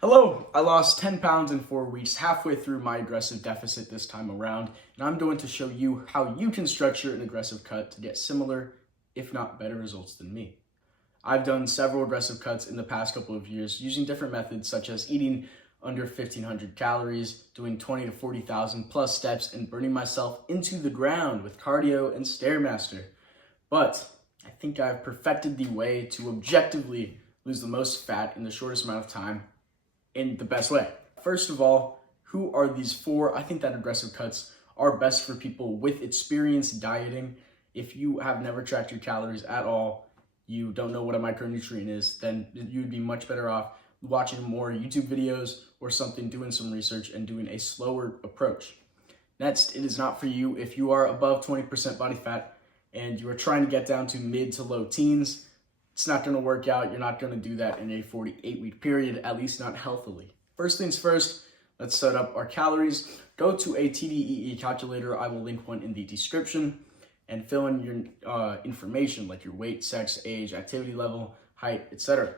Hello, I lost 10 pounds in 4 weeks, halfway through my aggressive deficit this time around, and I'm going to show you how you can structure an aggressive cut to get similar, if not better results than me. I've done several aggressive cuts in the past couple of years using different methods such as eating under 1,500 calories, doing 20 to 40,000 plus steps, and burning myself into the ground with cardio and Stairmaster. But I think I've perfected the way to objectively lose the most fat in the shortest amount of time in the best way. First of all, who are these for? I think that aggressive cuts are best for people with experience dieting. If you have never tracked your calories at all, you don't know what a micronutrient is, then you'd be much better off watching more YouTube videos or something, doing some research and doing a slower approach. Next, it is not for you if you are above 20% body fat and you are trying to get down to mid to low teens. It's not going to work out. You're not going to do that in a 48-week period, at least not healthily. First things first, let's set up our calories. Go to a TDEE calculator. I will link one in the description, and fill in your information like your weight, sex, age, activity level, height, etc.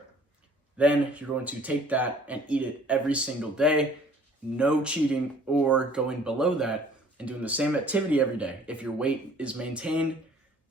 Then you're going to take that and eat it every single day. No cheating or going below that, and doing the same activity every day. If your weight is maintained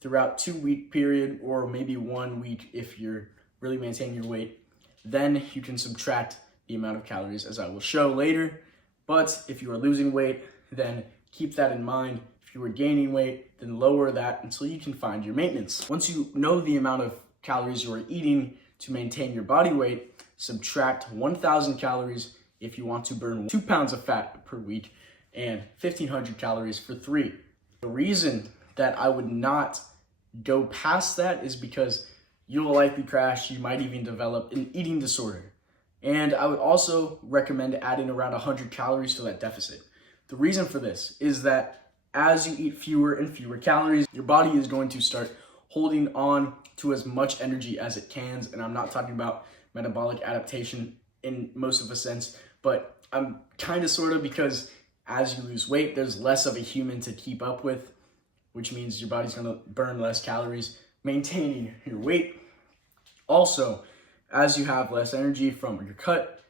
throughout 2-week period, or maybe 1 week if you're really maintaining your weight, then you can subtract the amount of calories as I will show later. But if you are losing weight, then keep that in mind. If you are gaining weight, then lower that until you can find your maintenance. Once you know the amount of calories you are eating to maintain your body weight, subtract 1,000 calories if you want to burn 2 pounds of fat per week and 1,500 calories for 3. The reason that I would not go past that is because you will likely crash. You might even develop an eating disorder. And I would also recommend adding around 100 calories to that deficit. The reason for this is that as you eat fewer and fewer calories, your body is going to start holding on to as much energy as it can. And I'm not talking about metabolic adaptation in most of a sense, but I'm kind of sort of, because as you lose weight, there's less of a human to keep up with, which means your body's going to burn less calories, maintaining your weight. Also, as you have less energy from your cut,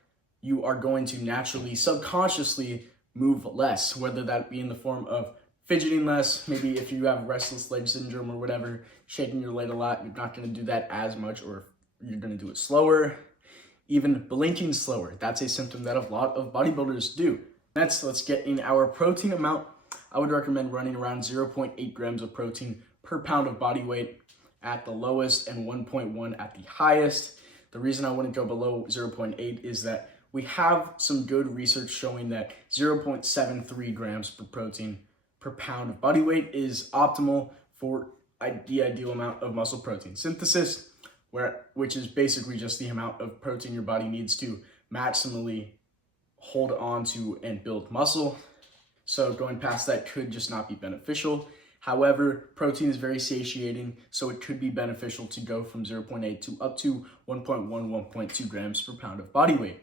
you are going to naturally, subconsciously move less, whether that be in the form of fidgeting less. Maybe if you have restless leg syndrome or whatever, shaking your leg a lot, you're not going to do that as much, or you're going to do it slower. Even blinking slower, that's a symptom that a lot of bodybuilders do. Next, let's get in our protein amount. I would recommend running around 0.8 grams of protein per pound of body weight at the lowest and 1.1 at the highest. The reason I wouldn't go below 0.8 is that we have some good research showing that 0.73 grams per protein per pound of body weight is optimal for the ideal amount of muscle protein synthesis, which is basically just the amount of protein your body needs to maximally hold on to and build muscle. So going past that could just not be beneficial. However, protein is very satiating, so it could be beneficial to go from 0.8 to up to 1.1, 1.2 grams per pound of body weight.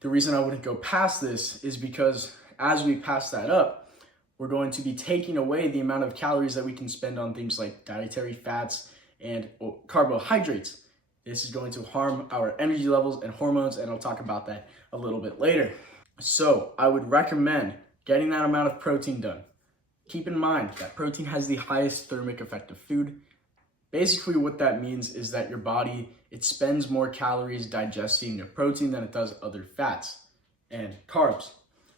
The reason I wouldn't go past this is because as we pass that up, we're going to be taking away the amount of calories that we can spend on things like dietary fats and carbohydrates. This is going to harm our energy levels and hormones, and I'll talk about that a little bit later. So I would recommend getting that amount of protein done. Keep in mind that protein has the highest thermic effect of food. Basically what that means is that your body, it spends more calories digesting your protein than it does other fats and carbs.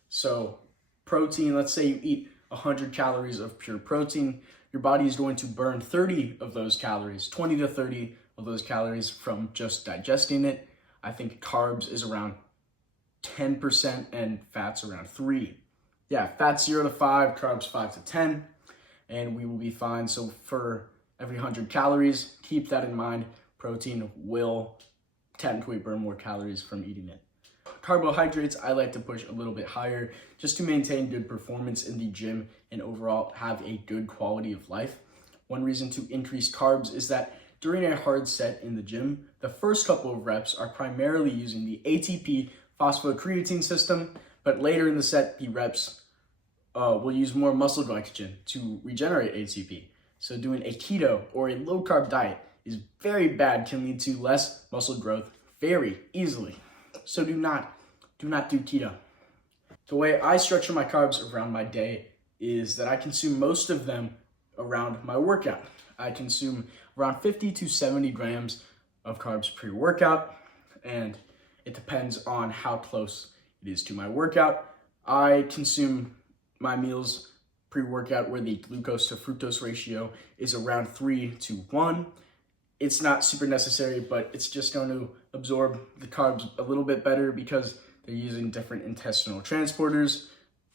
So protein, let's say you eat 100 calories of pure protein, your body is going to burn 30 of those calories, 20 to 30 of those calories from just digesting it. I think carbs is around 10% and fats around 3%. Yeah, fats 0 to 5, carbs 5 to 10, and we will be fine. So for every 100 calories, keep that in mind. Protein will technically burn more calories from eating it. Carbohydrates, I like to push a little bit higher just to maintain good performance in the gym and overall have a good quality of life. One reason to increase carbs is that during a hard set in the gym, the first couple of reps are primarily using the ATP phosphocreatine system, but later in the set, the reps will use more muscle glycogen to regenerate ATP. So doing a keto or a low carb diet is very bad, can lead to less muscle growth very easily. So do not do keto. The way I structure my carbs around my day is that I consume most of them around my workout. I consume around 50 to 70 grams of carbs pre-workout, and it depends on how close it is to my workout. I consume my meals pre-workout where the glucose to fructose ratio is around 3:1. It's not super necessary, but it's just going to absorb the carbs a little bit better because they're using different intestinal transporters.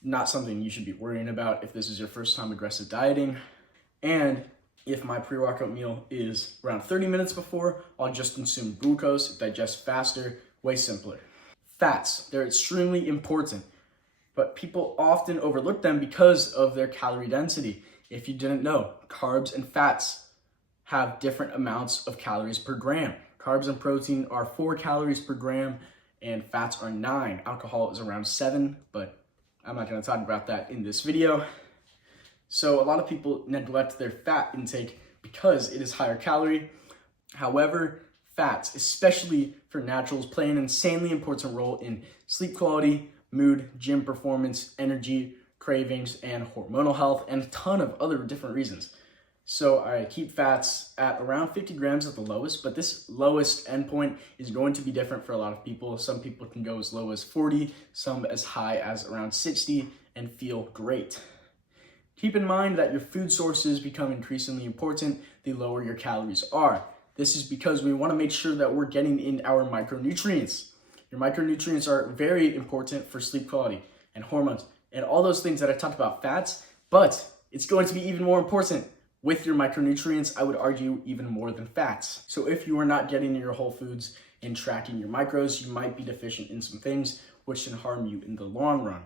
Not something you should be worrying about if this is your first time aggressive dieting. And if my pre-workout meal is around 30 minutes before, I'll just consume glucose, digest faster, way simpler. Fats, they're extremely important, but people often overlook them because of their calorie density. If you didn't know, carbs and fats have different amounts of calories per gram. Carbs and protein are 4 calories per gram, and fats are 9. Alcohol is around 7, but I'm not going to talk about that in this video. So a lot of people neglect their fat intake because it is higher calorie. However, fats, especially for naturals, play an insanely important role in sleep quality, mood, gym performance, energy, cravings, and hormonal health, and a ton of other different reasons. So I keep fats at around 50 grams at the lowest, but this lowest endpoint is going to be different for a lot of people. Some people can go as low as 40, some as high as around 60, and feel great. Keep in mind that your food sources become increasingly important the lower your calories are. This is because we want to make sure that we're getting in our micronutrients. Your micronutrients are very important for sleep quality and hormones and all those things that I talked about, fats, but it's going to be even more important with your micronutrients, I would argue even more than fats. So if you are not getting your whole foods and tracking your macros, you might be deficient in some things which can harm you in the long run.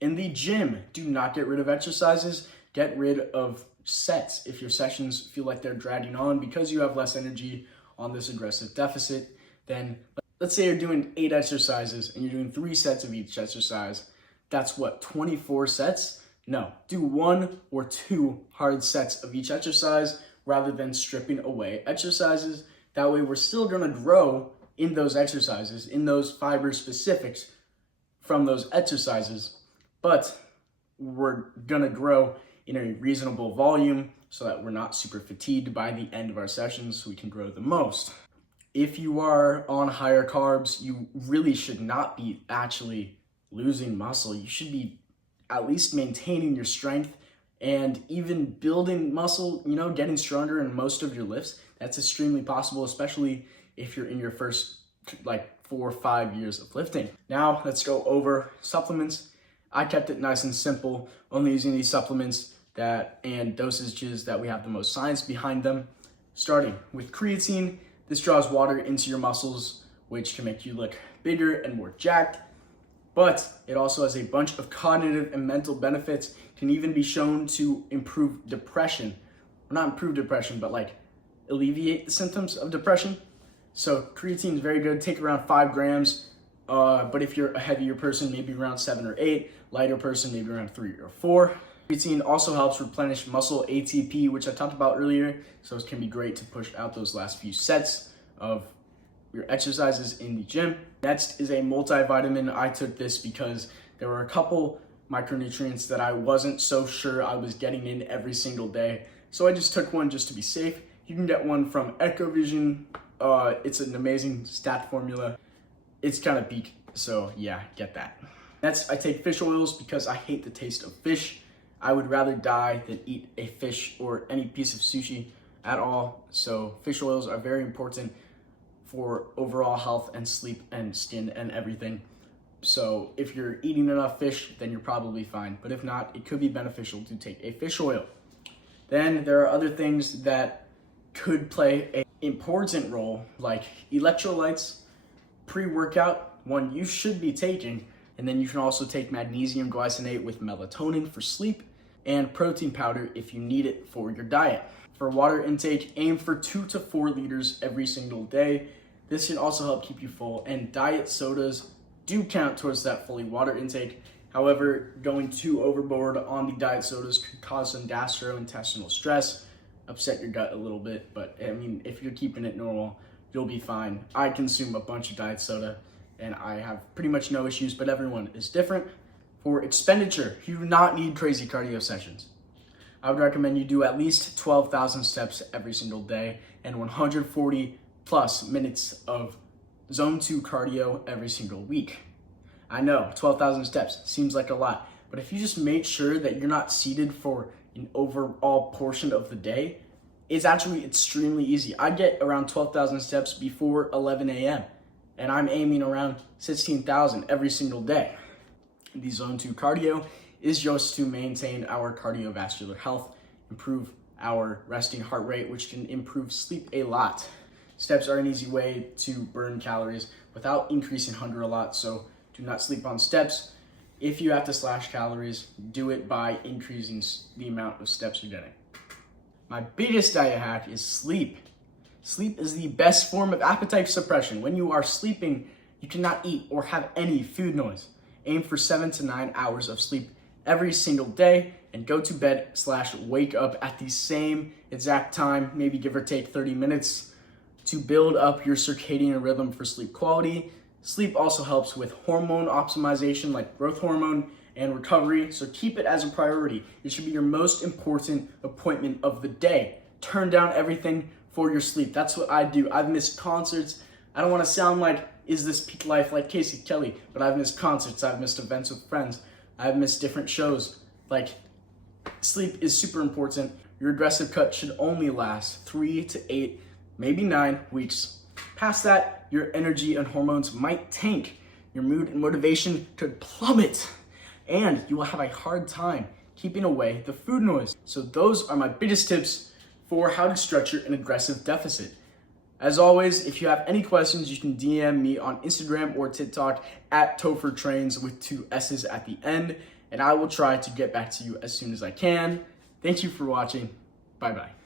In the gym, do not get rid of exercises, get rid of sets. If your sessions feel like they're dragging on because you have less energy on this aggressive deficit, then let's say you're doing 8 exercises and you're doing 3 sets of each exercise. That's what, 24 sets? No, do 1 or 2 hard sets of each exercise rather than stripping away exercises. That way we're still gonna grow in those exercises, in those fiber specifics from those exercises, but we're gonna grow in a reasonable volume so that we're not super fatigued by the end of our sessions so we can grow the most. If you are on higher carbs, you really should not be actually losing muscle. You should be at least maintaining your strength and even building muscle, getting stronger in most of your lifts. That's extremely possible, especially if you're in your first 4 or 5 years of lifting. Now let's go over supplements. I kept it nice and simple, only using these supplements and dosages that we have the most science behind them. Starting with creatine, this draws water into your muscles, which can make you look bigger and more jacked. But it also has a bunch of cognitive and mental benefits, can even be shown to improve depression. Or not improve depression, but alleviate the symptoms of depression. So creatine is very good, take around 5 grams. But if you're a heavier person, maybe around 7 or 8, lighter person, maybe around 3 or 4. Creatine also helps replenish muscle ATP, which I talked about earlier. So it can be great to push out those last few sets of your exercises in the gym. Next is a multivitamin. I took this because there were a couple micronutrients that I wasn't so sure I was getting in every single day. So I just took one just to be safe. You can get one from EcoVision. It's an amazing stat formula. It's kind of peak, so yeah, get that. Next, I take fish oils because I hate the taste of fish. I would rather die than eat a fish or any piece of sushi at all. So fish oils are very important for overall health and sleep and skin and everything. So if you're eating enough fish, then you're probably fine. But if not, it could be beneficial to take a fish oil. Then there are other things that could play an important role, like electrolytes, pre-workout, one you should be taking, and then you can also take magnesium glycinate with melatonin for sleep, and protein powder if you need it for your diet. For water intake, aim for 2 to 4 liters every single day. This can also help keep you full, and diet sodas do count towards that fully water intake. However, going too overboard on the diet sodas could cause some gastrointestinal stress, upset your gut a little bit, but if you're keeping it normal, you'll be fine. I consume a bunch of diet soda, and I have pretty much no issues, but everyone is different. For expenditure, you do not need crazy cardio sessions. I would recommend you do at least 12,000 steps every single day and 140 plus minutes of zone 2 cardio every single week. I know 12,000 steps seems like a lot, but if you just make sure that you're not seated for an overall portion of the day, it's actually extremely easy. I get around 12,000 steps before 11 a.m. and I'm aiming around 16,000 every single day. The zone 2 cardio is just to maintain our cardiovascular health, improve our resting heart rate, which can improve sleep a lot. Steps are an easy way to burn calories without increasing hunger a lot, so do not sleep on steps. If you have to slash calories, do it by increasing the amount of steps you're getting. My biggest diet hack is sleep. Sleep is the best form of appetite suppression. When you are sleeping, you cannot eat or have any food noise. Aim for 7 to 9 hours of sleep every single day and go to bed/wake up at the same exact time, maybe give or take 30 minutes to build up your circadian rhythm for sleep quality. Sleep also helps with hormone optimization like growth hormone and recovery, so keep it as a priority. It should be your most important appointment of the day. Turn down everything for your sleep. That's what I do. I've missed concerts. I don't want to sound like Is This Peak Life like Casey Kelly, but I've missed concerts, I've missed events with friends, I've missed different shows. Like, sleep is super important. Your aggressive cut should only last 3 to 8, maybe 9 weeks. Past that, your energy and hormones might tank. Your mood and motivation could plummet, and you will have a hard time keeping away the food noise. So those are my biggest tips for how to structure an aggressive deficit. As always, if you have any questions, you can DM me on Instagram or TikTok at TopherTrains with 2 S's at the end, and I will try to get back to you as soon as I can. Thank you for watching. Bye-bye.